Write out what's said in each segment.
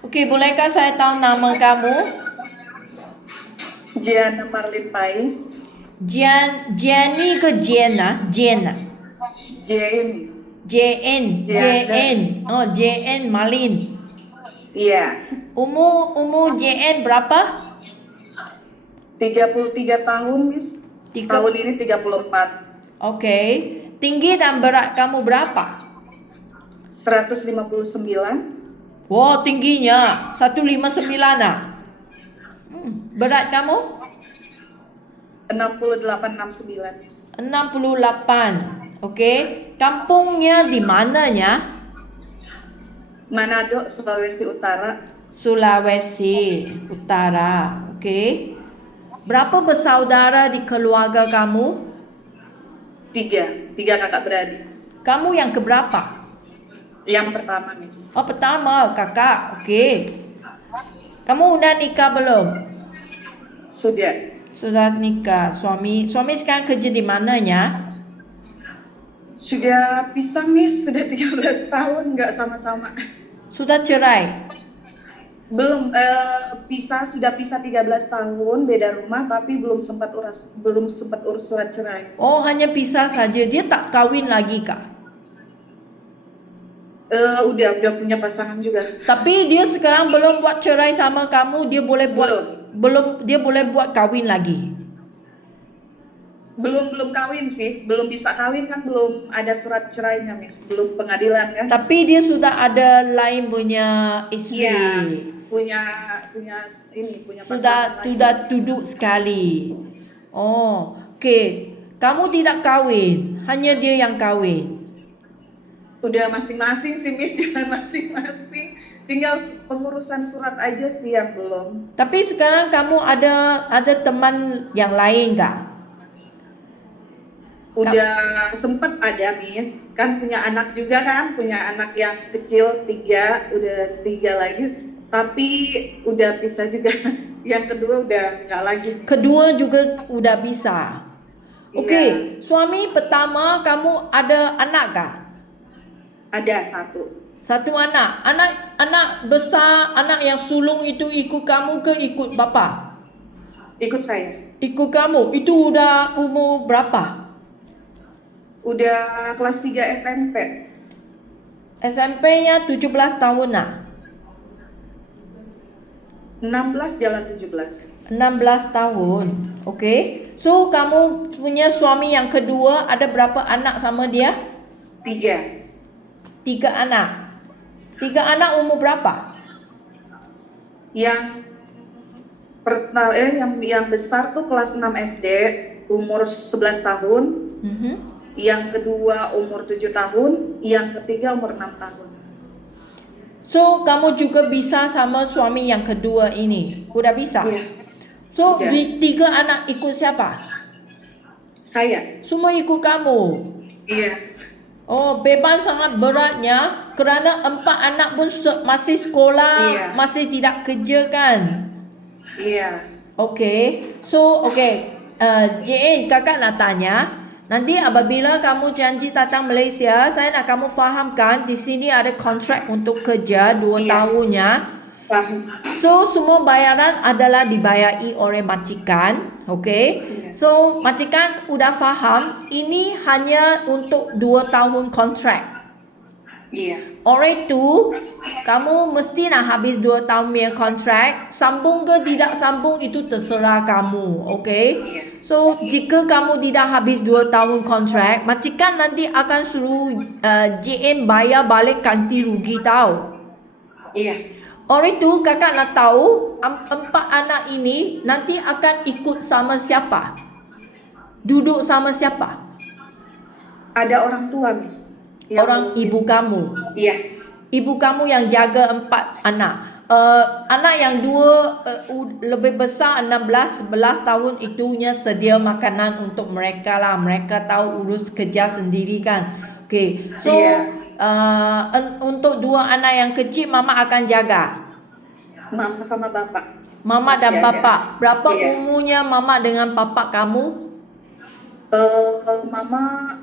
Okey, bolehkah saya tahu nama kamu? Gianna Marlin Pais. Jenny ke Jenna? Jenna. Jane. JN. Gianna. JN. Oh, JN Malin. Iya. Umur JN berapa? 33 tahun, Miss. Tiga. Tahun ini 34. Okey. Tinggi dan berat kamu berapa? 159. Wah, tingginya 159 ah. Berat kamu? 68, 69, Miss. 68. Okey. Kampungnya di mananya? Manado, Sulawesi Utara. Sulawesi Utara. Okey. Berapa bersaudara di keluarga kamu? 3 kakak beradik. Kamu yang keberapa? Yang pertama, Miss. Oh, pertama, kakak. Okey. Kamu udah nikah belum? Sudah. Sudah nikah. Suami sekarang kerja di mananya? Sudah pisah, Miss. Sudah 13 tahun nggak sama-sama. Sudah cerai? Belum, sudah pisah 13 tahun, beda rumah, tapi belum sempat urus surat cerai. Oh, hanya pisah saja. Dia tak kawin lagi kah? Udah punya pasangan juga. Tapi dia sekarang belum buat cerai sama kamu, dia boleh buat dia boleh buat kawin lagi. Belum kawin sih, belum bisa kawin kan, belum ada surat cerainya, Miss. Belum pengadilan kan. Tapi dia sudah ada lain punya istri. Iya, punya pasangan. Sudah duduk sekali. Oh, okey. Kamu tidak kawin, hanya dia yang kawin. Udah masing-masing sih, Miss, jalan masing-masing. Tinggal pengurusan surat aja sih yang belum. Tapi sekarang kamu ada teman yang lain kah? Udah sempet ada, Miss. Kan punya anak juga kan, punya anak yang kecil 3, udah 3 lagi. Tapi udah pisah juga. Yang kedua udah nggak lagi, Miss. Kedua juga udah bisa. Okey, Iya. suami pertama kamu ada anak kah? Ada 1. Satu anak. Anak besar, anak yang sulung itu ikut kamu ke ikut bapa? Ikut saya. Ikut kamu. Itu udah umur berapa? Udah kelas 3 SMP. SMP-nya 17 tahun lah. 16 jalan 17. 16 tahun. Okey. So, kamu punya suami yang kedua ada berapa anak sama dia? 3. 3 anak. 3 anak umur berapa? Yang besar tuh kelas 6 SD, umur 11 tahun. Yang kedua umur 7 tahun, yang ketiga umur 6 tahun. So, kamu juga bisa sama suami yang kedua ini? Udah bisa? Iya. So, Udah. 3 anak ikut siapa? Saya. Semua ikut kamu? Iya. Oh, beban sangat beratnya kerana 4 anak pun masih sekolah, Iya. masih tidak kerja kan? Iya. Okey. So, okey. JN, kakak nak tanya, nanti apabila kamu janji datang Malaysia, saya nak kamu fahamkan di sini ada kontrak untuk kerja 2 Iya. tahunnya. Paham. So, semua bayaran adalah dibayari oleh majikan. Okey. Iya. So, majikan udah faham ini hanya untuk 2 tahun kontrak. Iya. Oleh itu, kamu mesti nak habis 2 tahun punya kontrak. Sambung ke tidak sambung itu terserah kamu. Okey. Iya. So, jika kamu tidak habis 2 tahun kontrak, majikan nanti akan suruh JM bayar balik ganti rugi tau. Iya. Oleh itu, kakak nak tahu 4 anak ini nanti akan ikut sama siapa? Duduk sama siapa? Ada orang tua, Miss. Orang ibu kamu. Iya. Ibu kamu yang jaga 4 anak. Anak yang 2 lebih besar 11 tahun itunya sedia makanan untuk mereka lah. Mereka tahu urus kerja sendiri kan. Okay. So, untuk 2 anak yang kecil mama akan jaga. Mama sama bapak. Mama dan Masih papa. ada. Berapa Iya. umurnya mama dengan papa kamu? Mama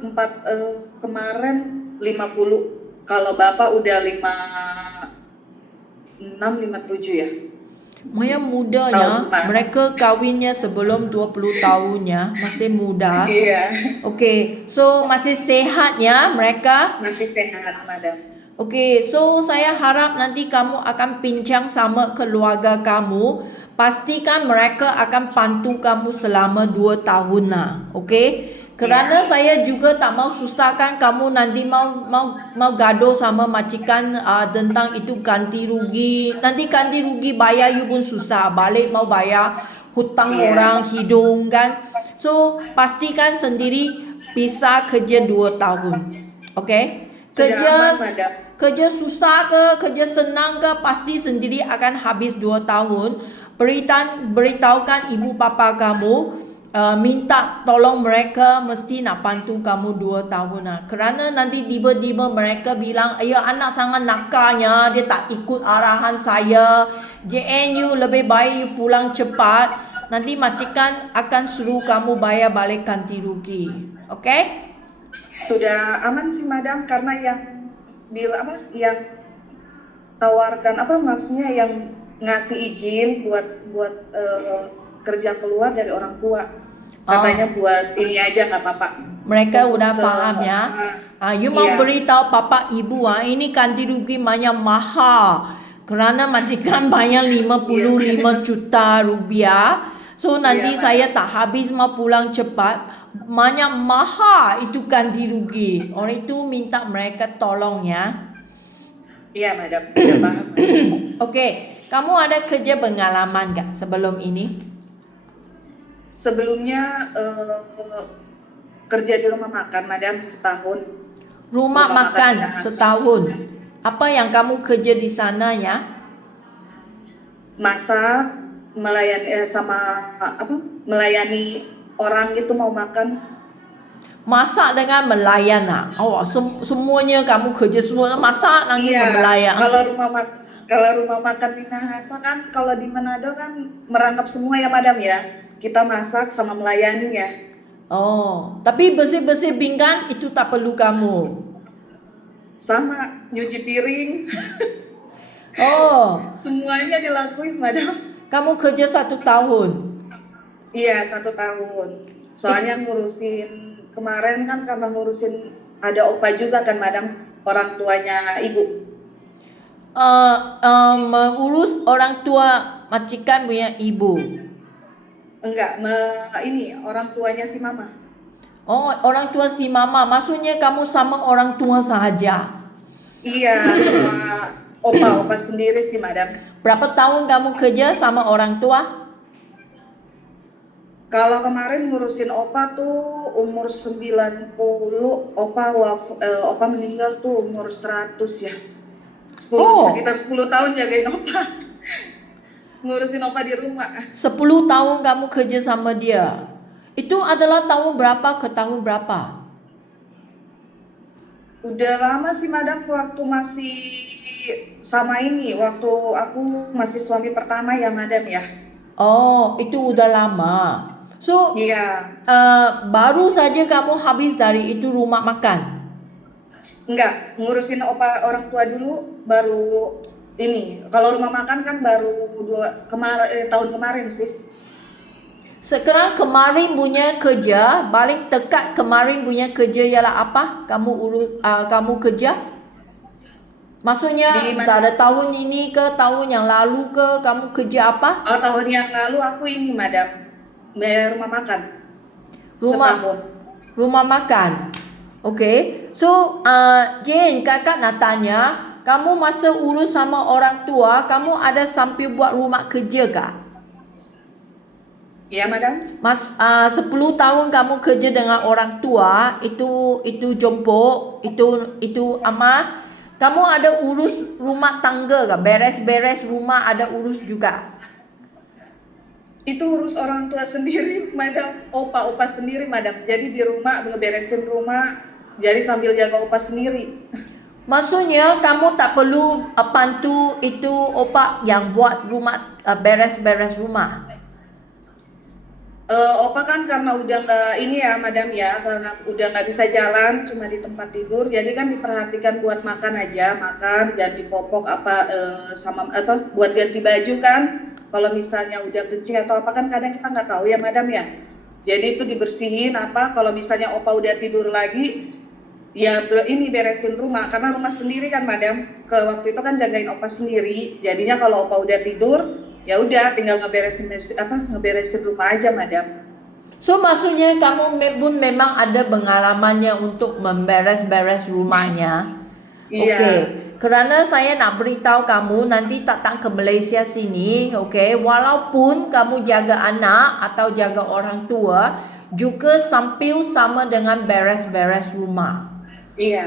kemarin 50. Kalau bapak udah 56, 57 ya. Maya mudanya, Tahun depan. mereka kawinnya sebelum 20 tahunnya, masih muda. Iya, Okey, so masih sehat ya mereka. masih sehat, Madam. Okey, so saya harap nanti kamu akan bincang sama keluarga kamu. Pastikan mereka akan bantu kamu selama 2 tahun lah. Okey? Kerana saya juga tak mau susahkan kamu nanti mau gaduh sama majikan tentang itu ganti rugi. Nanti ganti rugi bayar you pun susah. Balik mau bayar hutang Iya. orang hidung kan. So pastikan sendiri bisa kerja 2 tahun. Okey? Sudah aman, Madam. Kerja susah ke, kerja senang ke, pasti sendiri akan habis 2 tahun. Beritahukan ibu bapa kamu, minta tolong mereka mesti nak bantu kamu 2 tahun lah. Kerana nanti tiba-tiba mereka bilang, ayah anak sangat nakalnya, dia tak ikut arahan saya. JNU lebih baik you pulang cepat. Nanti majikan akan suruh kamu bayar balik ganti rugi. Okey? Sudah aman sih, Madam, karena yang yang tawarkan maksudnya yang ngasih izin buat kerja keluar dari orang tua. Katanya buat ini aja nggak apa-apa. Mereka Fokus udah ke- faham ya. You mau Iya. beritahu papa ibu ini ganti rugi banyak mahal. Kerana majikan bayar 55 juta rupiah. So nanti Iya, saya tak habis mau pulang cepat. Banyak mahal itu ganti rugi. Orang itu minta mereka tolong ya. Iya, Madam. Sudah paham. Okey, kamu ada kerja pengalaman gak sebelum ini? Sebelumnya kerja di rumah makan, Madam, setahun. Rumah Rumah makan makan Minahasa. setahun. Apa yang kamu kerja di sana ya? Masak, melayani orang itu mau makan. Masak dengan melayan lah. Semuanya kamu kerja semua masak lagi melayan. Kalau rumah makan Minahasa kan, kalau di Manado kan merangkap semua ya, Madam ya. Kita masak sama melayani ya. Oh, tapi bersih-bersih pinggan itu tak perlu kamu. Sama nyuci piring, Oh, semuanya dilakuin, Madam. kamu kerja 1 tahun. Iya, 1 tahun. Soalnya ngurusin kemarin kan, karena ngurusin ada opa juga kan, Madam, orang tuanya ibu. Mengurus orang tua majikan punya ibu. Enggak, orang tuanya si mama. Oh, orang tua si mama. Maksudnya kamu sama orang tua sahaja. Iya, sama opa sendiri sih, Madam. Berapa tahun kamu kerja sama orang tua? Kalau kemarin ngurusin opa tuh umur 90, opa meninggal tuh umur 100 ya. Sekitar 10 tahun jagain opa. Ngurusin opa di rumah. 10 tahun kamu kerja sama dia. Itu adalah tahun berapa ke tahun berapa? Udah lama sih, Madam, waktu masih sama ini, waktu aku masih suami pertama ya, Madam ya. Oh, itu udah lama. So, Iya. baru saja kamu habis dari itu rumah makan. Enggak, ngurusin opa orang tua dulu, baru ini. Kalau rumah makan kan baru tahun kemarin sih. Sekarang kemarin punya kerja, balik dekat kemarin punya kerja ialah apa? Kamu kerja? Maksudnya Di mana? pada tahun ini ke tahun yang lalu ke kamu kerja apa? Oh, tahun yang lalu aku ini, Madam, rumah makan. Setahun. Rumah makan. Okay. So, Jane, kakak nak tanya, kamu masa urus sama orang tua, kamu ada sambil buat rumah kerja kah? Iya, Madam. 10 tahun kamu kerja dengan orang tua, itu jemput, itu ama. Kamu ada urus rumah tangga kah? Beres-beres rumah ada urus juga? Itu urus orang tua sendiri, Madam. Opa sendiri, Madam. Jadi di rumah ngeberesin rumah, jadi sambil jaga opa sendiri. Maksudnya kamu tak perlu bantu itu opa yang buat rumah, beres-beres rumah? Opa kan karena udah nggak ini ya, madam ya, karena udah nggak bisa jalan, cuma di tempat tidur, jadi kan diperhatikan buat makan aja, makan, ganti popok apa sama apa buat ganti baju kan. Kalau misalnya udah kencing atau apa kan kadang kita nggak tahu ya, madam ya. Jadi itu dibersihin apa, kalau misalnya opa udah tidur lagi, ya ini beresin rumah, karena rumah sendiri kan, madam. Ke waktu itu kan jagain opa sendiri, jadinya kalau opa udah tidur, ya udah tinggal ngeberesin rumah aja, madam. So maksudnya kamu pun memang ada pengalamannya untuk memberes-beres rumahnya. Iya, Okey, kerana saya nak beritahu kamu nanti datang ke Malaysia sini, okey, walaupun kamu jaga anak atau jaga orang tua, juga sambil sama dengan beres-beres rumah. iya,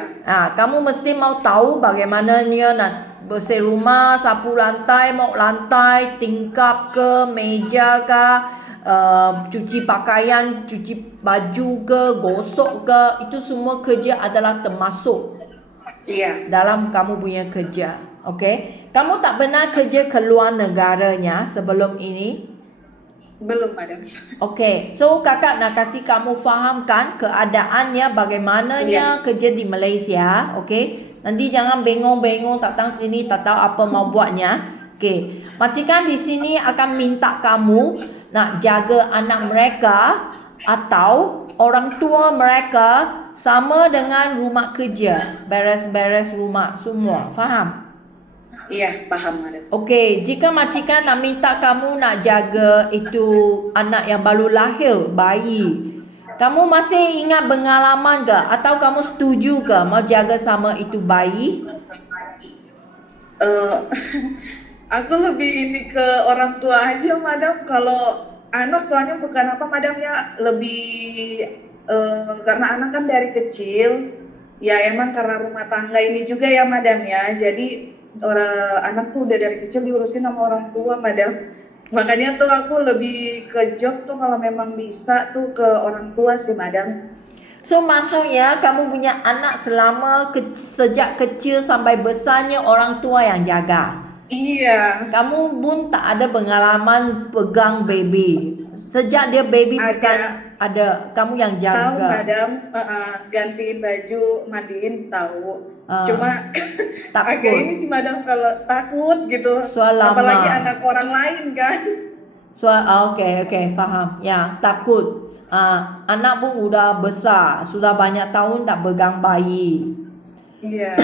Kamu mesti mau tahu bagaimana dia nak bersih rumah, sapu lantai, mop lantai, tingkap ke, meja ke, cuci pakaian, cuci baju ke, gosok ke, itu semua kerja adalah termasuk iya. dalam kamu punya kerja. Okey? Kamu tak pernah kerja ke luar negaranya sebelum ini? Belum, madam. Okey, so kakak nak kasih kamu fahamkan keadaannya bagaimananya Iya, kerja di Malaysia, okey? Nanti jangan bengong-bengong datang sini tak tahu apa mau buatnya. Okey, majikan di sini akan minta kamu nak jaga anak mereka atau orang tua mereka sama dengan rumah kerja, beres-beres rumah semua, faham? iya, paham, madam. Okey, jika majikan nak minta kamu nak jaga itu anak yang baru lahir, bayi. Kamu masih ingat pengalaman ke? Atau kamu setuju ke mau jaga sama itu bayi? Eh, aku lebih ini ke orang tua aja, madam. Kalau anak soalnya bukan apa, madam ya, lebih karena anak kan dari kecil, ya emang karena rumah tangga ini juga ya, madam ya. Jadi anak tuh udah dari kecil diurusin sama orang tua, madam. Makanya tuh aku lebih ke job tuh kalau memang bisa tuh ke orang tua sih, madam. So maksudnya kamu punya anak selama sejak kecil sampai besarnya orang tua yang jaga. Iya, Kamu pun tak ada pengalaman pegang baby. Sejak dia baby bukan ada. ada kamu yang Tahu, jaga. madam, gantiin baju, mandiin tahu. Uh, Cuma agak takut. ini sih, madam, kalau takut gitu. Soal Apalagi lama. anak orang lain kan. Okey, okey, faham. Ya, takut. Anak pun sudah besar, sudah banyak tahun tak pegang bayi. Iya,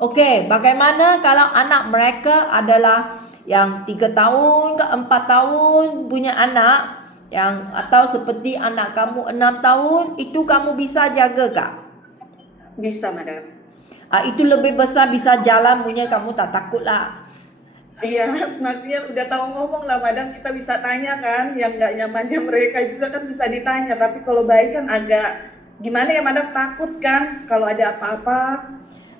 Okey, bagaimana kalau anak mereka adalah yang 3 tahun ke 4 tahun punya anak yang atau seperti anak kamu 6 tahun, itu kamu bisa jaga kak? bisa, madam. Itu lebih besar bisa jalan punya kamu tak takut lah. Iya, maksudnya udah tahu ngomong lah, madam. Kita bisa tanya kan, yang nggak nyamannya mereka juga kan bisa ditanya. Tapi kalau baik kan agak gimana ya, madam, takut kan kalau ada apa-apa.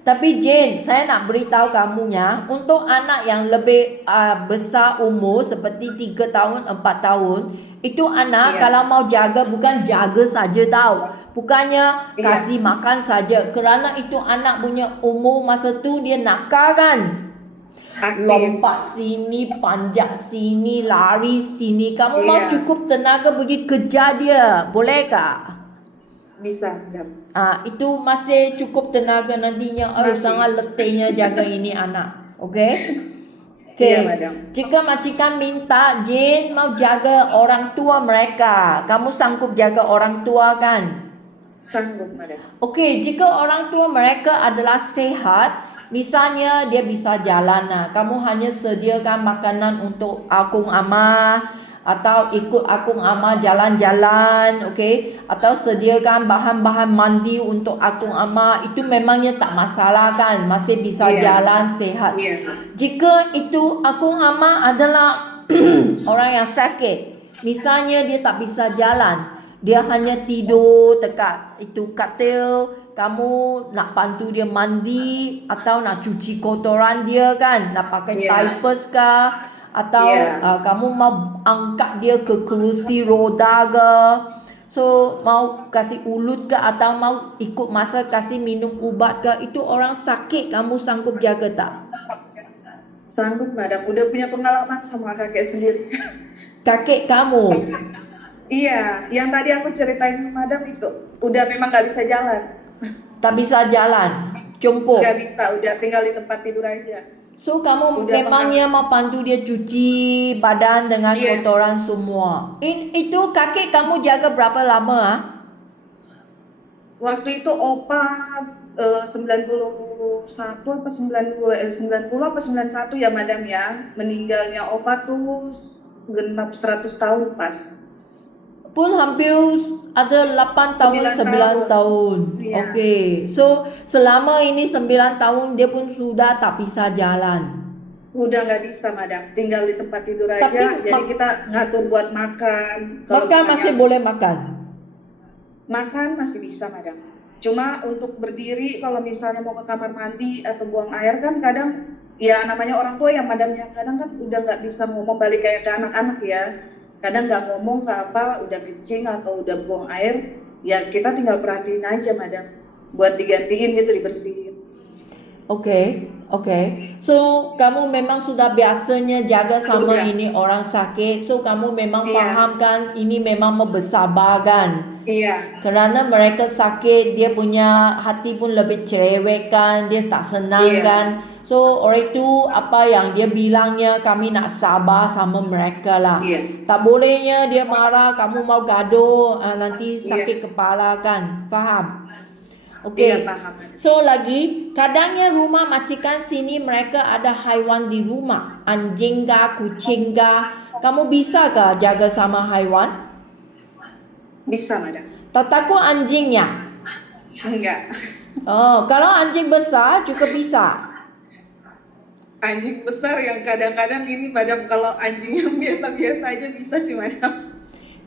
Tapi Jane, saya nak beritahu kamunya, untuk anak yang lebih besar umur seperti 3 tahun, 4 tahun, itu anak Iya, kalau mau jaga bukan jaga saja tahu. Bukannya iya, kasih makan saja. Kerana itu anak punya umur masa tu dia nakal kan. aktif. Lompat sini, panjat sini, lari sini. Kamu mau Iya, cukup tenaga pergi kejar dia. Boleh kak? bisa, madam. Itu masih cukup tenaga nantinya. Masih. Sangat letihnya jaga ini anak. Okey? Iya, Okey. madam. Jika majikan minta Jane mau jaga orang tua mereka, kamu sanggup jaga orang tua kan? Sanggup, madam. Okey, jika orang tua mereka adalah sehat, misalnya dia bisa jalan, kamu hanya sediakan makanan untuk akung amah atau ikut akung amah jalan-jalan, okey? Atau sediakan bahan-bahan mandi untuk akung amah, itu memangnya tak masalah kan? Masih bisa Iya, jalan sehat. iya, Jika itu akung amah adalah orang yang sakit, misalnya dia tak bisa jalan, dia hanya tidur dekat itu katil, kamu nak bantu dia mandi atau nak cuci kotoran dia kan, nak pakai iya, diapers kah, atau iya. kamu mau angkat dia ke kerusi roda ke, so mau kasih ulut ke atau mau ikut masa kasih minum ubat ke, itu orang sakit kamu sanggup jaga tak? Sanggup, madam. Udah punya pengalaman sama kakek sendiri. Kakek kamu. Iya, yang tadi aku ceritain ke madam itu udah memang nggak bisa jalan, Tak bisa jalan, nggak jongkok. bisa, udah tinggal di tempat tidur aja. So kamu Udah memangnya mengalami. mau bantu dia cuci badan dengan Iya, kotoran semua. Itu kakek kamu jaga berapa lama ah? waktu itu opa 91 apa 90 90 apa 91 ya madam ya. Meninggalnya opa tuh genap 100 tahun pas. Pun hampir ada 8 tahun, 9 9 tahun. tahun. Iya. Okey. So selama ini 9 tahun dia pun sudah tak bisa jalan. Udah nggak bisa madam, tinggal di tempat tidur Tapi aja. Jadi kita ngatur buat makan. Kalau makan misalnya masih boleh makan. makan masih bisa madam. Cuma untuk berdiri kalau misalnya mau ke kamar mandi atau buang air kan kadang ya namanya orang tua ya madamnya kadang kan udah nggak bisa ngomong balik kayak ke anak-anak ya. Kadang nggak ngomong ke apa udah kencing atau udah buang air ya kita tinggal perhatiin aja madam buat digantiin gitu dibersihin. Okey, okey. So kamu memang sudah biasanya jaga sama Udah. ini orang sakit. So kamu memang Iya, faham kan ini memang bersabar kan. iya, Kerana mereka sakit, dia punya hati pun lebih cerewet kan, dia tak senang iya, kan. So orang itu apa yang dia bilangnya kami nak sabar sama mereka lah. iya, Tak bolehnya dia marah, kamu mau gaduh, nanti iya, sakit kepala kan. Faham? iya Okey. paham madam. So lagi, kadangnya rumah majikan sini mereka ada haiwan di rumah. Anjing kah, kucing kah. Kamu bisa kah jaga sama haiwan? Bisa madam. Tak takut anjingnya? Enggak. Oh, kalau anjing besar juga bisa. Anjing besar yang kadang-kadang ini madam kalau anjing yang biasa-biasa aja bisa sih madam.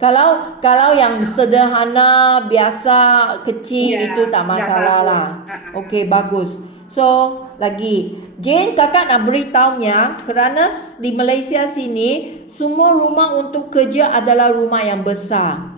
Kalau yang sederhana, biasa, kecil Iya, itu tak nggak masalah takut. lah. Okey, bagus. So, lagi. Jane kakak nak beritahunya kerana di Malaysia sini semua rumah untuk kerja adalah rumah yang besar.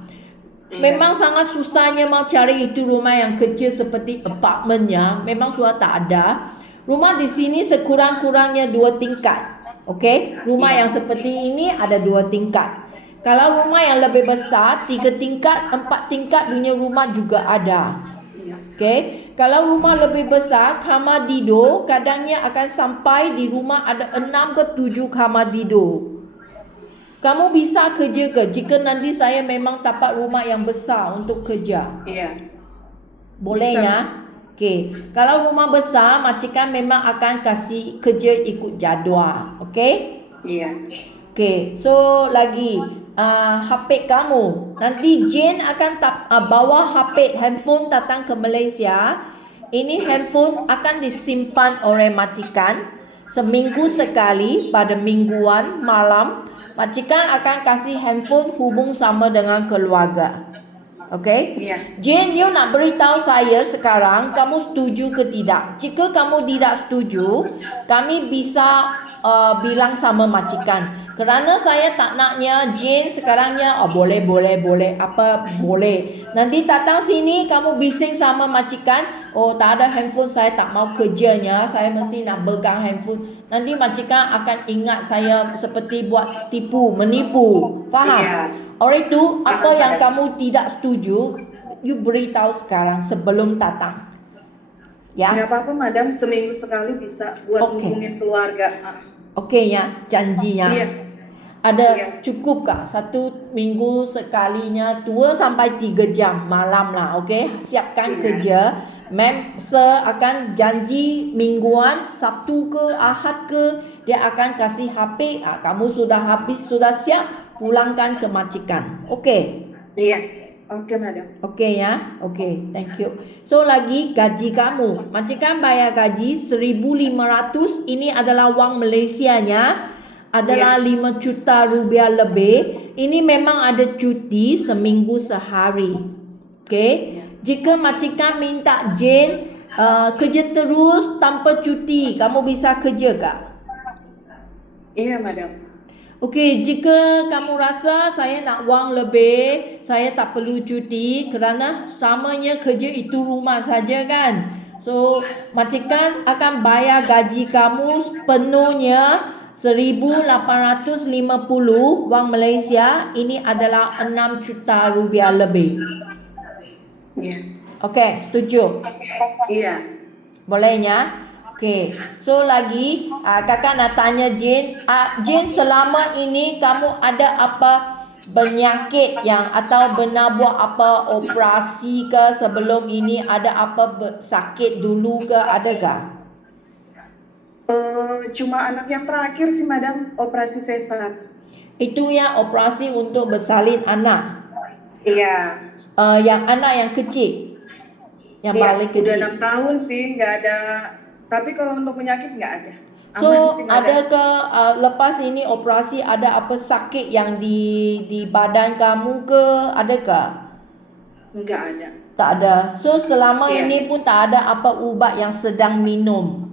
Iya, Memang sangat susahnya mau cari itu rumah yang kecil seperti apartmennya. Memang sudah tak ada. Rumah di sini sekurang-kurangnya 2 tingkat. Okey? Rumah iya, yang seperti ini ada 2 tingkat. Kalau rumah yang lebih besar, 3 tingkat, 4 tingkat punya rumah juga ada. iya, Okey? Kalau rumah lebih besar, kamar tidur kadangnya akan sampai di rumah ada 6 ke 7 kamar tidur. Kamu bisa kerja ke jika nanti saya memang dapat rumah yang besar untuk kerja? iya. Boleh Bisa. ya? Okey. Kalau rumah besar, majikan memang akan kasih kerja ikut jadual. Okey? Iya, Okey. So lagi HP kamu. Nanti Jane akan bawa HP handphone datang ke Malaysia. Ini handphone akan disimpan oleh majikan seminggu sekali pada mingguan malam. Majikan akan kasih handphone hubung sama dengan keluarga. Okey? iya, Jane, you nak beritahu saya sekarang kamu setuju ke tidak? Jika kamu tidak setuju, kami bisa bilang sama majikan. Kerana saya tak naknya Jane sekarangnya boleh apa boleh. Nanti datang sini kamu bising sama majikan, oh tak ada handphone saya tak mau kerjanya, saya mesti nak pegang handphone. Nanti majikan akan ingat saya seperti buat tipu, menipu. Faham? iya. Oleh itu, apa Paham, yang madam. kamu tidak setuju, you beritahu sekarang sebelum datang. Ya? Nggak apa-apa madam, seminggu sekali bisa buat Okey. hubungin keluarga. Okey ya, janjinya. Iya, Ada iya, cukup kah? 1 minggu sekalinya 2 sampai 3 jam malam lah, okey? Siapkan iya, kerja. Mem akan janji mingguan, Sabtu ke Ahad ke, dia akan kasih HP. Kamu sudah habis, sudah siap, pulangkan ke majikan. Okey? iya. Oke madam. Okey ya. Okey, thank you. So lagi gaji kamu. Majikan bayar gaji 1,500. Ini adalah wang Malaysianya. Adalah 5 juta rupiah lebih. Ini memang ada cuti seminggu sehari. Okey. Jika majikan minta Jane kerja terus tanpa cuti, kamu bisa kerja kah? Iya madam. Okey, jika kamu rasa saya nak wang lebih, saya tak perlu cuti kerana samanya kerja itu rumah saja kan. So, majikan akan bayar gaji kamu sepenuhnya 1,850 wang Malaysia, ini adalah 6 juta rupiah lebih. Iya. Okey, setuju? Iya. Bolehnya? Okey. So lagi kakak nak tanya Jane, Jane selama ini kamu ada apa penyakit yang atau pernah buat apa operasi ke sebelum ini, ada apa sakit dulu ke, adakah? Cuma anak yang terakhir sih, Madam, operasi sesar. Itu yang operasi untuk bersalin anak. Iya. Yang anak yang kecil. Yang Iya, paling udah kecil. 6 tahun sih, nggak ada. Tapi kalau untuk penyakit nggak ada. So, Aman sih, Madam. adakah lepas ini operasi ada apa sakit yang di badan kamu ke? Adakah? Nggak ada. Tak ada. So, selama Iya. ini pun tak ada apa ubat yang sedang minum.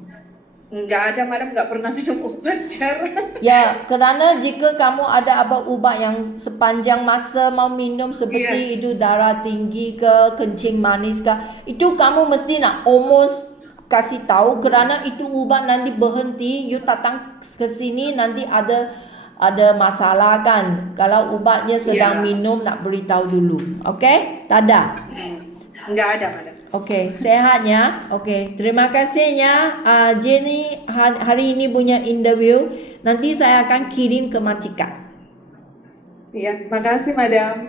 Nggak ada, Madam, nggak pernah minum obat jarang. Ya, kerana jika kamu ada apa ubat yang sepanjang masa mau minum seperti itu darah tinggi ke, kencing manis ke, itu kamu mesti nak almost kasih tahu kerana itu ubat nanti berhenti, you datang ke sini nanti ada masalah kan. Kalau ubatnya sedang minum nak beritahu dulu. Okey? Tak ada. Nggak ada, Madam. Okey, sehatnya. Okey, terima kasihnya Jenny hari ini punya interview. Nanti saya akan kirim ke Matika. Siap. Makasih, Madam.